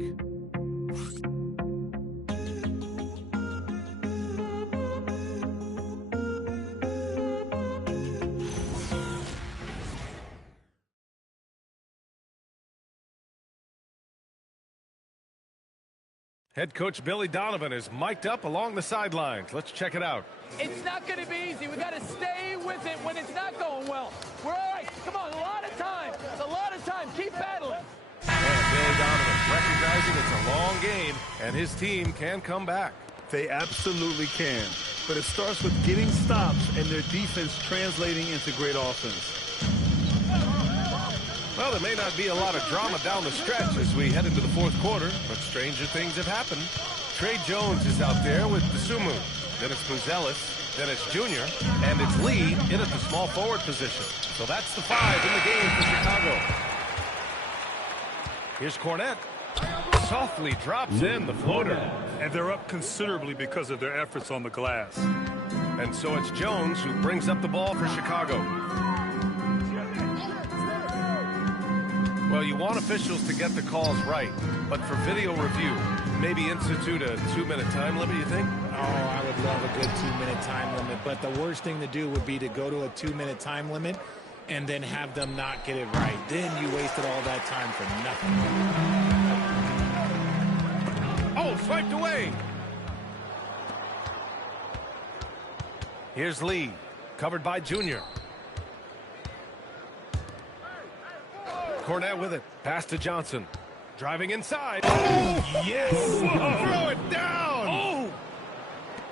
Head coach Billy Donovan is mic'd up along the sidelines. Let's check it out. It's not going to be easy. We got to stay with it when it's not going well. We're all right. Come on, a lot of time. It's a lot of time. Keep battling. And Billy Donovan recognizing it's a long game, and his team can come back. They absolutely can. But it starts with getting stops and their defense translating into great offense. Well, there may not be a lot of drama down the stretch as we head into the fourth quarter, but stranger things have happened. Trey Jones is out there with Dosunmu. Then it's Buzelis. Then it's Junior. And it's Lee in at the small forward position. So that's the 5 in the game for Chicago. Here's Cornette. Softly drops in the floater. And they're up considerably because of their efforts on the glass. And so it's Jones who brings up the ball for Chicago. Well, you want officials to get the calls right, but for video review, maybe institute a 2-minute time limit, you think? Oh, I would love a good 2-minute time limit, but the worst thing to do would be to go to a 2-minute time limit and then have them not get it right. Then you wasted all that time for nothing. Oh, swiped away. Here's Lee, covered by Junior. Cornette with it. Pass to Johnson. Driving inside. Oh, yes. Whoa. Throw it down.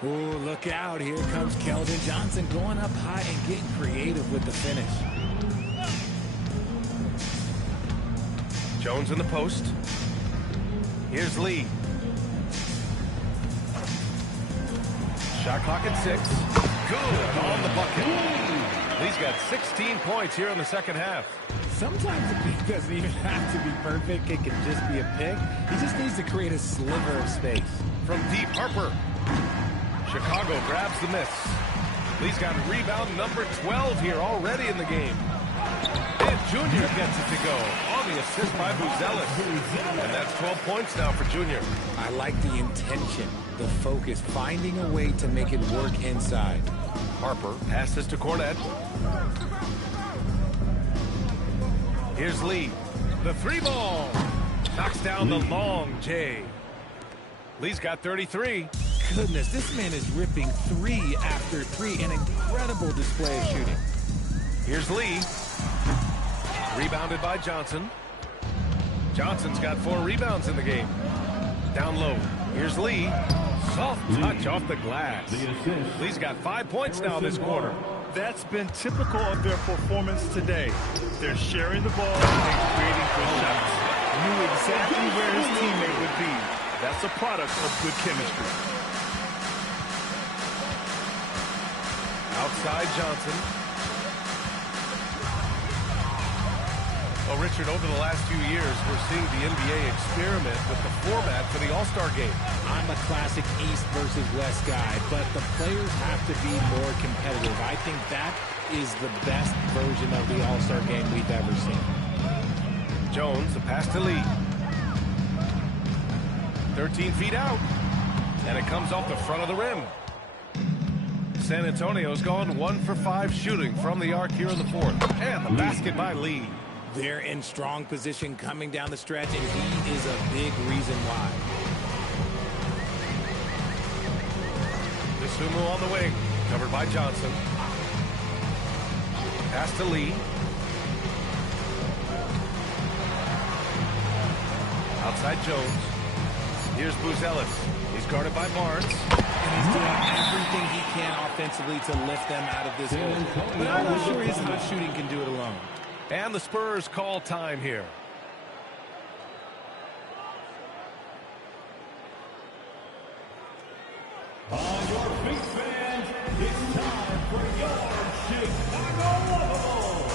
Oh, look out. Here comes Keldon Johnson going up high and getting creative with the finish. Jones in the post. Here's Lee. Shot clock at 6. Good on the bucket. Lee's got 16 points here in the second half. Sometimes the pick doesn't even have to be perfect. It can just be a pick. He just needs to create a sliver of space. From deep, Harper. Chicago grabs the miss. Lee's got rebound number 12 here already in the game. And Junior gets it to go on the assist by Buzelis. And that's 12 points now for Junior. I like the intention, the focus, finding a way to make it work inside. Harper passes to Cornette. Here's Lee. The three ball. Knocks down the long J. Lee's got 33. Goodness, this man is ripping 3 after 3. An incredible display of shooting. Here's Lee. Rebounded by Johnson. Johnson's got 4 rebounds in the game. Down low. Here's Lee. Soft touch off the glass. Lee's got 5 points now this quarter. That's been typical of their performance today. They're sharing the ball and creating good shots. Knew exactly where his teammate would be. That's a product of good chemistry. Outside Johnson. Well, Richard, over the last few years, we're seeing the NBA experiment with the format for the All-Star game. I'm a classic East versus West guy, but the players have to be more competitive. I think that is the best version of the All-Star game we've ever seen. Jones, the pass to Lee. 13 feet out. And it comes off the front of the rim. San Antonio's gone 1 for 5 shooting from the arc here in the fourth. And the basket by Lee. They're in strong position coming down the stretch, and he is a big reason why. Dosunmu on the wing, covered by Johnson. Pass to Lee. Outside Jones. Here's Buzelis. He's guarded by Barnes. And he's doing everything he can offensively to lift them out of this hole. But I'm not sure his hot shooting can do it alone. And the Spurs call time here. On your feet, fans, it's time for your Chicago Lovable.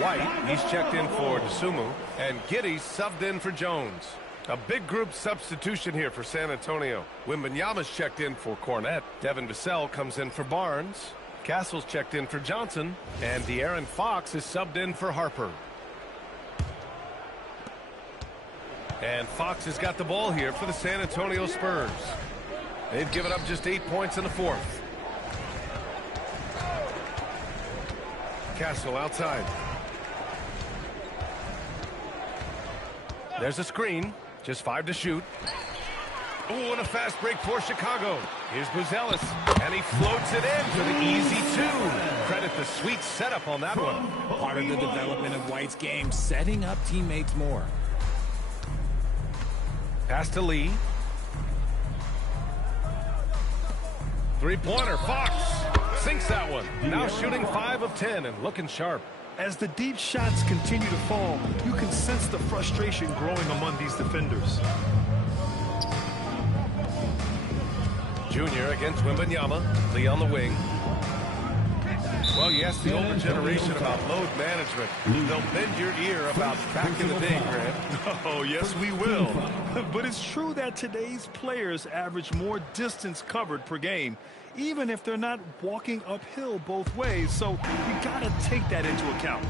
White, he's checked in for Dosunmu, and Giddey subbed in for Jones. A big group substitution here for San Antonio. Wembanyama's checked in for Cornette. Devin Vassell comes in for Barnes. Castle's checked in for Johnson, and De'Aaron Fox is subbed in for Harper. And Fox has got the ball here for the San Antonio Spurs. They've given up just 8 points in the fourth. Castle outside. There's a screen. Just 5 to shoot. Ooh, and a fast break for Chicago. Here's Buzelis, and he floats it in for the easy 2. Credit the sweet setup on that one. Part of the development of White's game, setting up teammates more. Pass to Lee. Three-pointer, Fox sinks that one. Now shooting 5 of 10 and looking sharp. As the deep shots continue to fall, you can sense the frustration growing among these defenders. Junior against Wembanyama. Lee on the wing. Well, you ask the older generation about load management. They'll bend your ear about back in the day, Grant. Oh, yes, we will. But it's true that today's players average more distance covered per game, even if they're not walking uphill both ways. So you got to take that into account.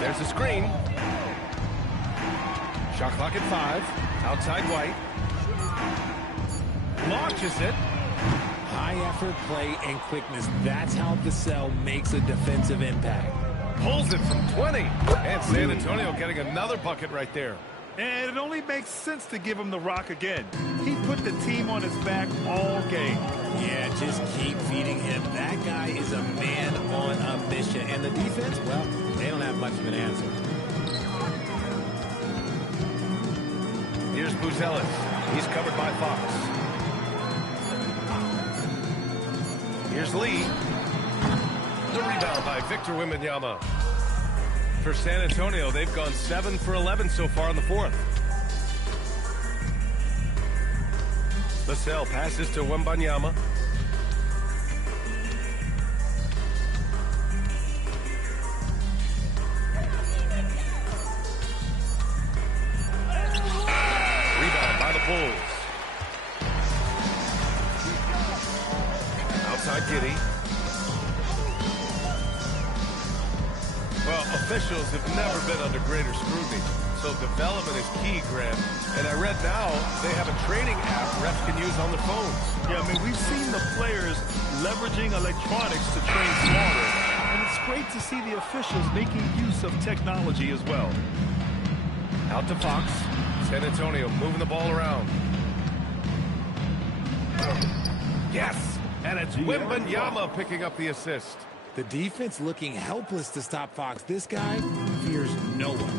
There's a screen. Shot clock at 5. Outside White. Launches it. High effort play and quickness. That's how Vassell makes a defensive impact. Pulls it from 20. And San Antonio getting another bucket right there. And it only makes sense to give him the rock again. He put the team on his back all game. Yeah, just keep feeding him. That guy is a man on a mission. And the defense, well, they don't have much of an answer. Here's Buzelis. He's covered by Fox. Here's Lee. The rebound by Victor Wembanyama. For San Antonio, they've gone 7 for 11 so far in the fourth. Vassell passes to Wembanyama. Rebound by the Bulls. Outside Giddey. Well, officials have never been under greater scrutiny, so development is key, Grant. And I read now they have a training app refs can use on their phones. Yeah, I mean, we've seen the players leveraging electronics to train smarter, and it's great to see the officials making use of technology as well. Out to Fox. San Antonio moving the ball around. Yes, and it's Wembanyama picking up the assist. The defense looking helpless to stop Fox. This guy fears no one.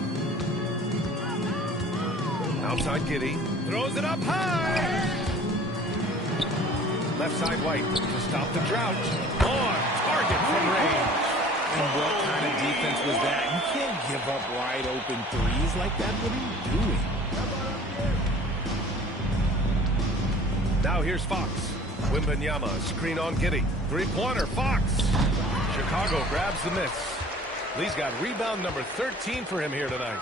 Outside Giddey. Throws it up high. Left side White to stop the drought. On target from range. And what kind of defense was that? You can't give up wide open threes like that. What are you doing? Now here's Fox. Wembanyama, screen on Giddey. Three-pointer, Fox. Chicago grabs the miss. Lee's got rebound number 13 for him here tonight.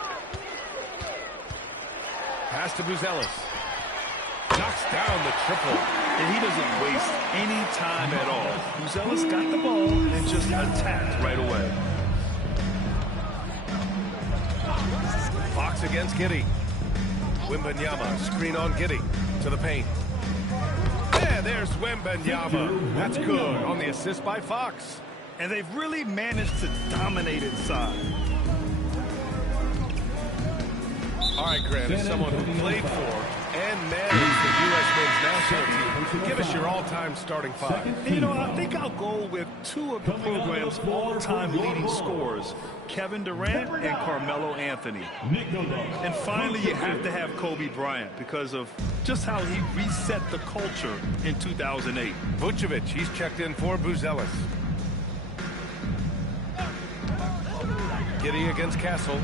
Pass to Buzelis. Knocks down the triple. And he doesn't waste any time at all. Buzelis got the ball and just attacked right away. Fox against Giddey. Wembanyama, screen on Giddey. To the paint. Yeah, there's Wembanyama. That's good on the assist by Fox. And they've really managed to dominate inside. All right, Grant, as someone who played for and managed the U.S. men's national team, give us your all-time starting five. You know, I think I'll go with two of the program's all-time leading scorers, Kevin Durant and Carmelo Anthony. And finally, you have to have Kobe Bryant because of just how he reset the culture in 2008. Vucevic, he's checked in for Buzelis. Giddey against Castle.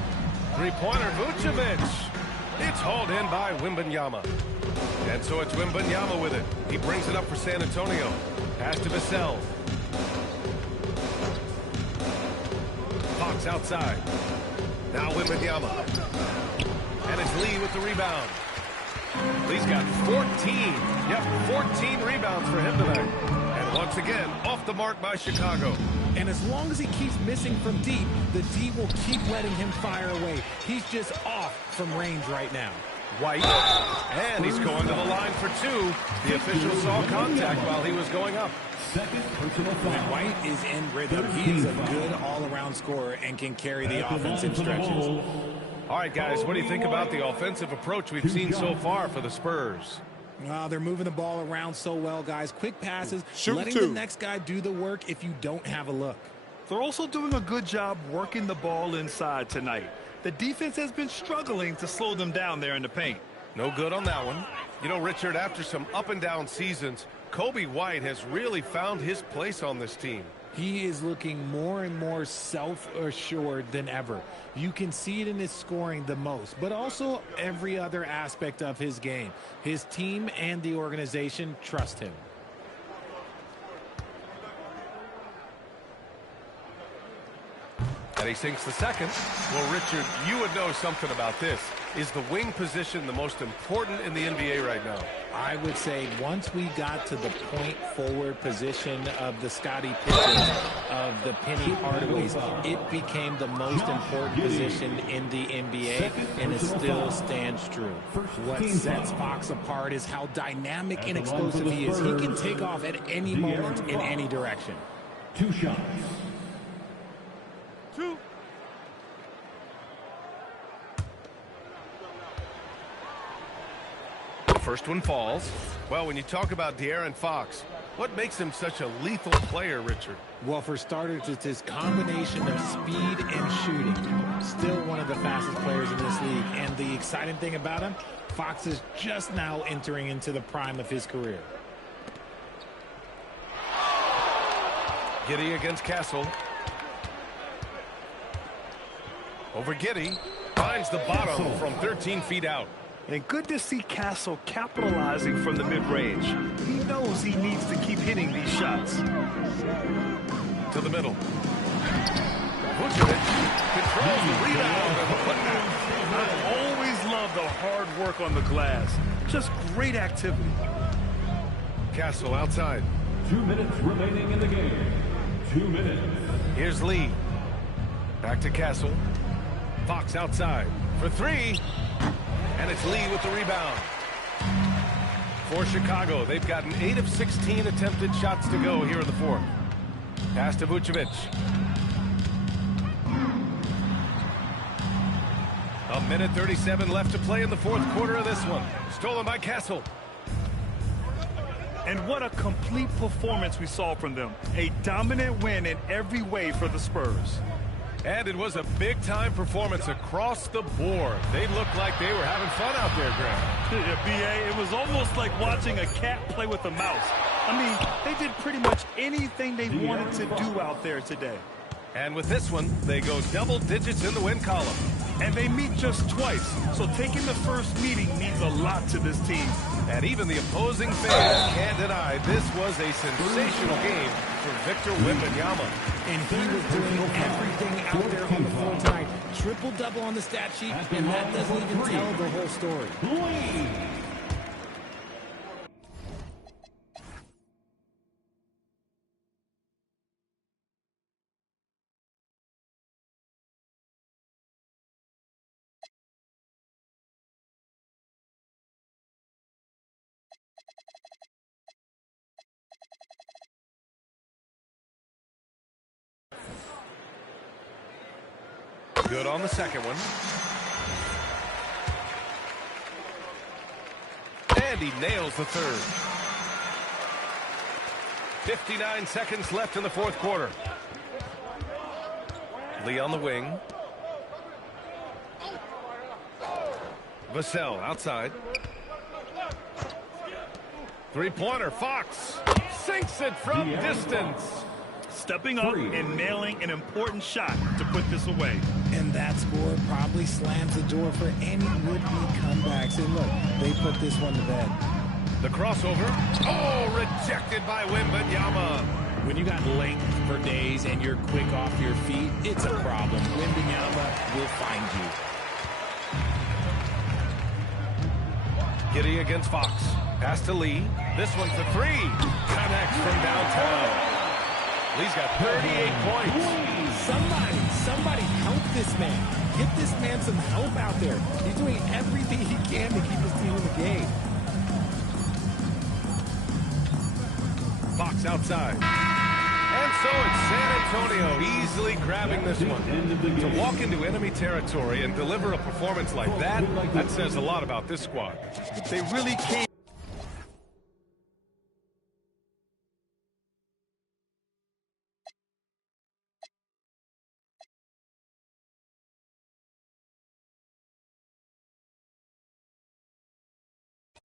Three-pointer, Vucevic. It's hauled in by Wembanyama. And so it's Wembanyama with it. He brings it up for San Antonio. Pass to Vassell. Fox outside. Now Wembanyama. And it's Lee with the rebound. Lee's got 14. Yep, 14 rebounds for him tonight. And once again, off the mark by Chicago. And as long as he keeps missing from deep, the D will keep letting him fire away. He's just off from range right now. White, and he's going to the line for two. The official saw contact while he was going up. When White is in rhythm, he is a good all-around scorer and can carry the offensive stretches. All right, guys, what do you think about the offensive approach we've seen so far for the Spurs? They're moving the ball around so well, guys. Quick passes, letting the next guy do the work if you don't have a look. They're also doing a good job working the ball inside tonight. The defense has been struggling to slow them down there in the paint. No good on that one. You know, Richard, after some up-and-down seasons, Kobe White has really found his place on this team. He is looking more and more self-assured than ever. You can see it in his scoring the most, but also every other aspect of his game. His team and the organization trust him. And he sinks the second. Well, Richard, you would know something about this. Is the wing position the most important in the NBA right now? I would say once we got to the point forward position of the Scottie Pippens, of the Penny Hardaways, it became the most important position in the NBA, and it still stands true. What sets Fox apart is how dynamic and explosive he is. He can take off at any moment in any direction. 2 shots. 2. First one falls. Well, when you talk about De'Aaron Fox, what makes him such a lethal player, Richard? Well, for starters, it's his combination of speed and shooting. Still one of the fastest players in this league. And the exciting thing about him, Fox is just now entering into the prime of his career. Giddey against Castle. Over Giddey. Finds the bottom from 13 feet out. And good to see Castle capitalizing from the mid-range. He knows he needs to keep hitting these shots. To the middle. Vucevic controls the rebound and the putback. I always love the hard work on the glass. Just great activity. Castle outside. 2 minutes remaining in the game. 2 minutes. Here's Lee. Back to Castle. Fox outside for 3. And it's Lee with the rebound. For Chicago, they've gotten 8 of 16 attempted shots to go here in the fourth. Pass to Vucevic. A minute 37 left to play in the fourth quarter of this one. Stolen by Castle. And what a complete performance we saw from them. A dominant win in every way for the Spurs. And it was a big-time performance across the board. They looked like they were having fun out there, Graham. Yeah, B.A., it was almost like watching a cat play with a mouse. I mean, they did pretty much anything they wanted to do out there today. And with this one, they go double digits in the win column. And they meet just twice, so taking the first meeting means a lot to this team. And even the opposing fans can't deny this was a sensational game for Victor Wembanyama. And he was doing everything out there on the floor tonight. Triple-double on the stat sheet, and that doesn't even tell the whole story. Good on the second one. And he nails the third. 59 seconds left in the fourth quarter. Lee on the wing. Vassell outside. Three-pointer, Fox sinks it from distance. Stepping up and nailing an important shot to put this away. And that score probably slams the door for any would-be comebacks. And look, they put this one to bed. The crossover. Oh, rejected by Wembanyama. When you got length for days and you're quick off your feet, it's a problem. Wembanyama will find you. Giddey against Fox. Pass to Lee. This one for 3. Connects from downtown. Lee's got 38 points. Somebody help this man. Get this man some help out there. He's doing everything he can to keep his team in the game. Fox outside. And so it's San Antonio easily grabbing this one. To walk into enemy territory and deliver a performance like that, that says a lot about this squad. They really came